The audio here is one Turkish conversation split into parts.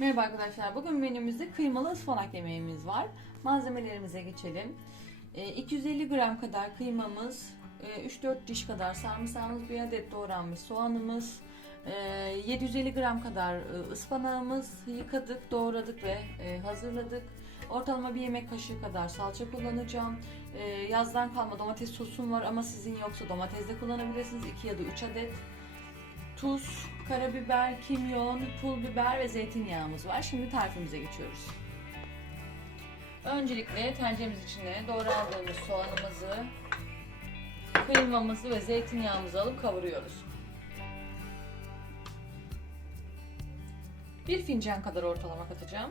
Merhaba arkadaşlar. Bugün menümüzde kıymalı ıspanak yemeğimiz var. Malzemelerimize geçelim. Ee, 250 gram kadar kıymamız, e, 3-4 diş kadar sarımsağımız, bir adet doğranmış soğanımız, e, 750 gram kadar e, ıspanağımız yıkadık, doğradık ve e, hazırladık. Ortalama bir yemek kaşığı kadar salça kullanacağım. E, Yazdan kalma domates sosum var ama sizin yoksa domates de kullanabilirsiniz. 2 ya da 3 adet tuz, karabiber, kimyon, pul biber ve zeytinyağımız var. Şimdi tarifimize geçiyoruz. Öncelikle tenceremiz içine doğradığımız soğanımızı, kıymamızı ve zeytinyağımızı alıp kavuruyoruz. Bir fincan kadar ortalama katacağım.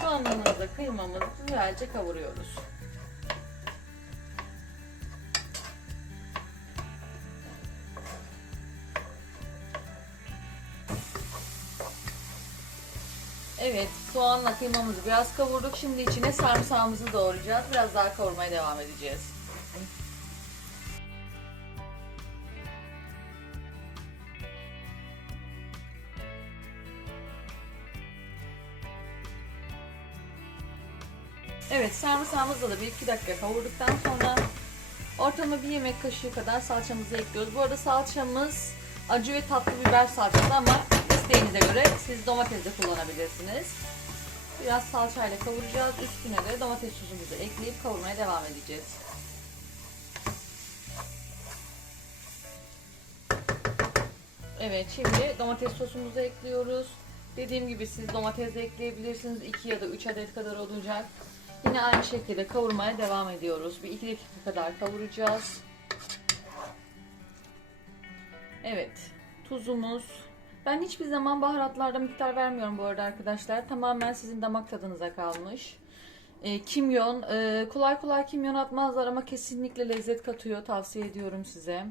Soğanımızla kıymamızı güzelce kavuruyoruz. Evet, soğanla kıymamızı biraz kavurduk. Şimdi içine sarımsağımızı doğrayacağız. Biraz daha kavurmaya devam edeceğiz. Evet, sarımsağımızı da bir iki dakika kavurduktan sonra ortalama bir yemek kaşığı kadar salçamızı ekliyoruz. Bu arada salçamız acı ve tatlı biber salçası ama isteğinize göre siz domates de kullanabilirsiniz. Biraz salçayla kavuracağız. Üstüne de domates sosumuzu ekleyip kavurmaya devam edeceğiz. Evet şimdi domates sosumuzu ekliyoruz. Dediğim gibi siz domates de ekleyebilirsiniz. 2 ya da 3 adet kadar olacak. Yine aynı şekilde kavurmaya devam ediyoruz. Bir 2 dakika kadar kavuracağız. Evet. Tuzumuz. Ben hiçbir zaman baharatlarda miktar vermiyorum bu arada arkadaşlar. Tamamen sizin damak tadınıza kalmış. E, kimyon. e, kolay kolay kimyon atmazlar ama kesinlikle lezzet katıyor. Tavsiye ediyorum size.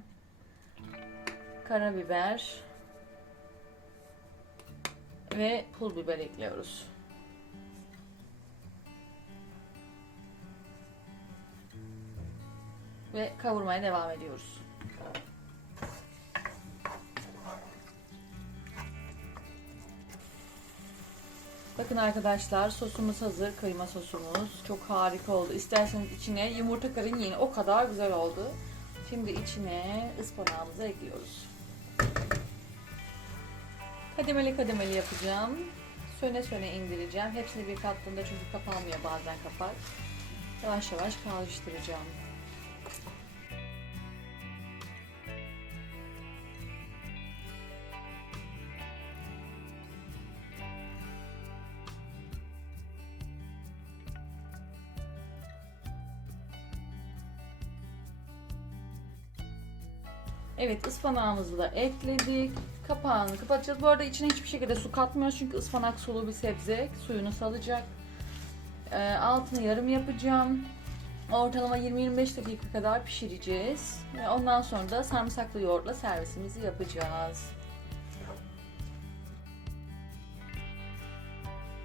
Karabiber. Ve pul biber ekliyoruz. Ve kavurmaya devam ediyoruz. Bakın arkadaşlar sosumuz hazır. Kıyma sosumuz. Çok harika oldu. İsterseniz içine yumurta karın yiyin. O kadar güzel oldu. Şimdi içine ıspanağımızı ekliyoruz. Kademeli kademeli yapacağım. Söne söne indireceğim. Hepsini bir kattığımda çünkü kapanmıyor bazen kapak. Yavaş yavaş karıştıracağım. Evet ıspanağımızı da ekledik. Kapağını kapatacağız. Bu arada içine hiçbir şekilde su katmıyoruz çünkü ıspanak sulu bir sebze. Suyunu salacak. Ee, altını yarım yapacağım. Ortalama 20-25 dakika kadar pişireceğiz. Ve ondan sonra da sarımsaklı yoğurtla servisimizi yapacağız.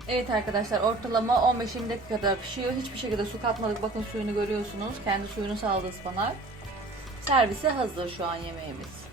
Evet arkadaşlar ortalama 15-20 dakika kadar pişiyor. Hiçbir şekilde su katmadık. Bakın suyunu görüyorsunuz. Kendi suyunu saldı ıspanak. Servise hazır şu an yemeğimiz.